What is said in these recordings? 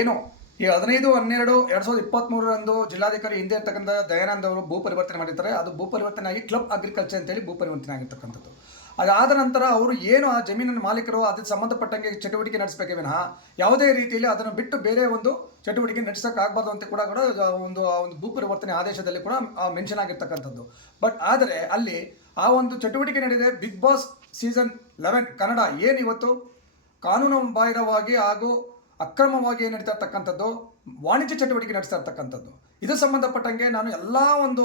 ಏನು ಈ 15/12/2023 ಜಿಲ್ಲಾಧಿಕಾರಿ ಹಿಂದೆ ಇರ್ತಕ್ಕಂಥ ದಯಾನಂದ್ ಅವರು ಭೂ ಪರಿವರ್ತನೆ ಮಾಡಿರ್ತಾರೆ. ಅದು ಭೂ ಪರಿವರ್ತನೆ ಆಗಿ ಕ್ಲಬ್ ಅಗ್ರಿಕಲ್ಚರ್ ಅಂತೇಳಿ ಭೂ ಪರಿವರ್ತನೆ ಆಗಿರ್ತಕ್ಕಂಥದ್ದು. ಅದಾದ ನಂತರ ಅವರು ಏನು ಆ ಜಮೀನಿನ ಮಾಲೀಕರು ಅದಕ್ಕೆ ಸಂಬಂಧಪಟ್ಟಂಗೆ ಚಟುವಟಿಕೆ ನಡೆಸಬೇಕೇ ವಿನಃ ಯಾವುದೇ ರೀತಿಯಲ್ಲಿ ಅದನ್ನು ಬಿಟ್ಟು ಬೇರೆ ಒಂದು ಚಟುವಟಿಕೆ ನಡೆಸೋಕ್ಕಾಗಬಾರ್ದು ಅಂತ ಕೂಡ ಒಂದು ಭೂ ಪರಿವರ್ತನೆ ಆದೇಶದಲ್ಲಿ ಕೂಡ ಮೆನ್ಷನ್ ಆಗಿರ್ತಕ್ಕಂಥದ್ದು. ಬಟ್ ಆದರೆ ಅಲ್ಲಿ ಆ ಒಂದು ಚಟುವಟಿಕೆ ನಡೆದಿದೆ. ಬಿಗ್ ಬಾಸ್ ಸೀಸನ್ 11 ಕನ್ನಡ ಏನು ಇವತ್ತು ಕಾನೂನು ಬಾಹಿರವಾಗಿ ಹಾಗೂ ಅಕ್ರಮವಾಗಿ ನಡೀತಾ ಇರ್ತಕ್ಕಂಥದ್ದು ವಾಣಿಜ್ಯ ಚಟುವಟಿಕೆ ನಡೆಸ್ತಾ ಇರ್ತಕ್ಕಂಥದ್ದು. ಇದು ಸಂಬಂಧಪಟ್ಟಂಗೆ ನಾನು ಎಲ್ಲ ಒಂದು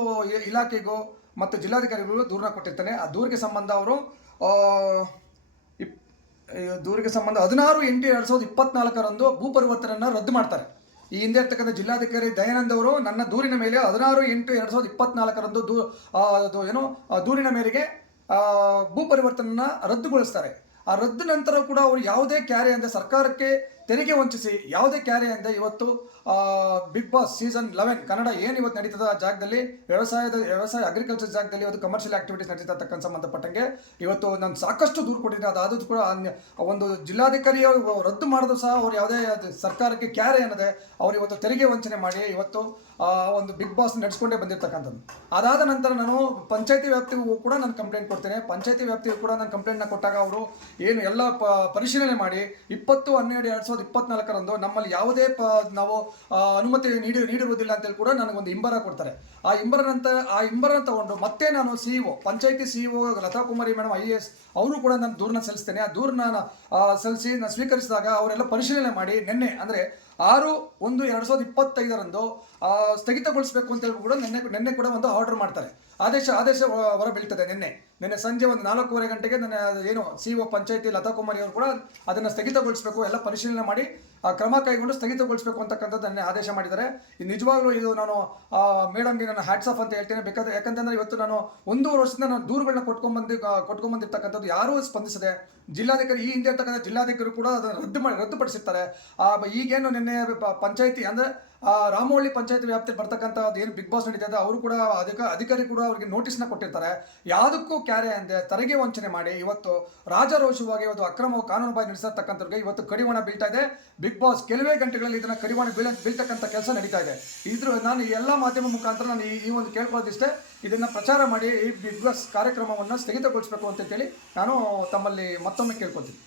ಇಲಾಖೆಗೂ ಮತ್ತು ಜಿಲ್ಲಾಧಿಕಾರಿಗಳಿಗೂ ದೂರನ್ನ ಕೊಟ್ಟಿರ್ತೇನೆ. ಆ ದೂರಿಗೆ ಸಂಬಂಧ ಅವರು ದೂರಿಗೆ ಸಂಬಂಧ 16/8/2024 ಭೂ ಪರಿವರ್ತನೆಯನ್ನು ರದ್ದು ಮಾಡ್ತಾರೆ. ಈ ಹಿಂದೆ ಇರ್ತಕ್ಕಂಥ ಜಿಲ್ಲಾಧಿಕಾರಿ ದಯಾನಂದ್ ಅವರು ನನ್ನ ದೂರಿನ ಮೇಲೆ 16/8/2024 ದೂರಿನ ಮೇರೆಗೆ ಭೂ ಪರಿವರ್ತನೆಯನ್ನು ರದ್ದುಗೊಳಿಸ್ತಾರೆ. ಆ ರದ್ದು ನಂತರ ಕೂಡ ಅವರು ಯಾವುದೇ ಕ್ಯಾರೆ ಅಂದರೆ ಸರ್ಕಾರಕ್ಕೆ ತೆರಿಗೆ ವಂಚಿಸಿ ಯಾವುದೇ ಕ್ಯಾರೆ ಅಂದರೆ ಇವತ್ತು ಬಿಗ್ ಬಾಸ್ ಸೀಸನ್ 11 ಕನ್ನಡ ಏನು ಇವತ್ತು ನಡೀತದ ಜಾಗದಲ್ಲಿ ವ್ಯವಸಾಯ ಅಗ್ರಿಕಲ್ಚರ್ ಜಾಗದಲ್ಲಿ ಇವತ್ತು ಕಮರ್ಷಿಯಲ್ ಆಕ್ಟಿವಿಟೀಸ್ ನಡೀತಕ್ಕಂಥ ಸಂಬಂಧಪಟ್ಟಂಗೆ ಇವತ್ತು ನಾನು ಸಾಕಷ್ಟು ದೂರು ಕೊಟ್ಟಿದ್ದೀನಿ. ಅದಾದರೂ ಕೂಡ ಒಂದು ಜಿಲ್ಲಾಧಿಕಾರಿ ರದ್ದು ಮಾಡೋದು ಸಹ ಅವ್ರು ಯಾವುದೇ ಸರ್ಕಾರಕ್ಕೆ ಕ್ಯಾರೆ ಅನ್ನದೆ ಅವ್ರು ಇವತ್ತು ತೆರಿಗೆ ವಂಚನೆ ಮಾಡಿ ಇವತ್ತು ಒಂದು ಬಿಗ್ ಬಾಸ್ ನಡೆಸ್ಕೊಂಡೇ ಬಂದಿರತಕ್ಕಂಥದ್ದು. ಅದಾದ ನಂತರ ನಾನು ಪಂಚಾಯತಿ ವ್ಯಾಪ್ತಿಗೂ ಕೂಡ ನಾನು ಕಂಪ್ಲೇಂಟ್ ಕೊಡ್ತೇನೆ. ಪಂಚಾಯತಿ ವ್ಯಾಪ್ತಿಗೂ ಕೂಡ ನಾನು ಕಂಪ್ಲೇಂಟ್ನ ಕೊಟ್ಟಾಗ ಅವರು ಏನು ಎಲ್ಲ ಪರಿಶೀಲನೆ ಮಾಡಿ 20/12/2024 ನಮ್ಮಲ್ಲಿ ಯಾವುದೇ ನಾವು ಅನುಮತಿ ನೀಡಿರುವುದಿಲ್ಲ ಅಂತೇಳಿ ಕೂಡ ನನಗೊಂದು ಇಂಬರ ಕೊಡ್ತಾರೆ. ಆ ಇಂಬರನ ತಗೊಂಡು ಮತ್ತೆ ನಾನು CEO ಪಂಚಾಯತಿ CEO ಲತಾ ಕುಮಾರಿ ಮೇಡಮ್ IAS ಅವರು ಕೂಡ ನಾನು ದೂರನ್ನ ಸಲ್ಲಿಸ್ತೇನೆ. ಆ ದೂರನ್ನ ಸಲ್ಲಿಸಿ ನಾನು ಸ್ವೀಕರಿಸಿದಾಗ ಅವರೆಲ್ಲ ಪರಿಶೀಲನೆ ಮಾಡಿ ನಿನ್ನೆ ಅಂದರೆ 6/1/2025 ಸ್ಥಗಿತಗೊಳಿಸಬೇಕು ಅಂತ ಹೇಳಿ ಕೂಡ ನಿನ್ನೆ ಕೂಡ ಒಂದು ಆರ್ಡರ್ ಮಾಡ್ತಾರೆ. ಆದೇಶ ಹೊರ ಬೀಳ್ತದೆ. ನಿನ್ನೆ ಸಂಜೆ ಒಂದು 4:15 ಗಂಟೆಗೆ ನನ್ನ ಏನು CEO ಪಂಚಾಯತಿ ಲತಾ ಕುಮಾರಿ ಅವರು ಕೂಡ ಅದನ್ನು ಸ್ಥಗಿತಗೊಳಿಸಬೇಕು, ಎಲ್ಲ ಪರಿಶೀಲನೆ ಮಾಡಿ ಕ್ರಮ ಕೈಗೊಂಡು ಸ್ಥಗಿತಗೊಳಿಸಬೇಕು ಅಂತಕ್ಕಂಥದ್ದು ನನ್ನ ಆದೇಶ ಮಾಡಿದ್ದಾರೆ. ನಿಜವಾಗ್ಲೂ ಇದು ನಾನು ಮೇಡಮ್ಗೆ ನಾನು ಹ್ಯಾಟ್ಸ್ ಆಫ್ ಅಂತ ಹೇಳ್ತೇನೆ. ಯಾಕಂತಂದ್ರೆ ಇವತ್ತು ನಾನು 1.5 ವರ್ಷದಿಂದ ನಾನು ದೂರುಗಳನ್ನ ಕೊಟ್ಕೊಂಡ್ಬಂದಿರ್ತಕ್ಕಂಥದ್ದು ಯಾರೂ ಸ್ಪಂದಿಸದೆ ಜಿಲ್ಲಾಧಿಕಾರಿ ಈ ಹಿಂದೆ ಇರ್ತಕ್ಕಂಥ ಜಿಲ್ಲಾಧಿಕಾರಿ ಕೂಡ ಅದನ್ನು ರದ್ದುಪಡಿಸಿರ್ತಾರೆ. ಈಗೇನು ನಿನ್ನೆ ಪಂಚಾಯತಿ ಅಂದರೆ ರಾಮವಳ್ಳಿ ಪಂಚಾಯತಿ ವ್ಯಾಪ್ತಿಯಲ್ಲಿ ಬರ್ತಕ್ಕಂಥ ಏನು ಬಿಗ್ ಬಾಸ್ ನಡೀತದೆ ಅವರು ಕೂಡ ಅಧಿಕಾರಿ ಕೂಡ ಅವರಿಗೆ ನೋಟಿಸ್ನ ಕೊಟ್ಟಿರ್ತಾರೆ. ಯಾವುದಕ್ಕೂ ಕ್ಯಾರೆ ಅಂದೆ ತೆರಿಗೆ ವಂಚನೆ ಮಾಡಿ ಇವತ್ತು ರಾಜಾರೋಷವಾಗಿ ಇವತ್ತು ಅಕ್ರಮ ಕಾನೂನು ಬಾಯಿ ನಡೆಸಿರ್ತಕ್ಕಂಥವ್ರಿಗೆ ಇವತ್ತು ಕಡಿವಾಣ ಬೀಳ್ತಾ ಇದೆ. ಬಿಗ್ ಬಾಸ್ ಕೆಲವೇ ಗಂಟೆಗಳಲ್ಲಿ ಇದನ್ನು ಕಡಿವಾಣ ಬೀಳ್ತಕ್ಕಂಥ ಕೆಲಸ ನಡೀತಾ ಇದೆ. ನಾನು ಎಲ್ಲ ಮಾಧ್ಯಮ ಮುಖಾಂತರ ನಾನು ಈ ಒಂದು ಕೇಳ್ಕೊಳ್ಳೋದಿಷ್ಟೇ, ಇದನ್ನು ಪ್ರಚಾರ ಮಾಡಿ ಈ ಬಿಗ್ ಬಾಸ್ ಕಾರ್ಯಕ್ರಮವನ್ನು ಸ್ಥಗಿತಗೊಳಿಸಬೇಕು ಅಂತೇಳಿ ನಾನು ತಮ್ಮಲ್ಲಿ ಮತ್ತೊಮ್ಮೆ ಕೇಳ್ಕೊತೀನಿ.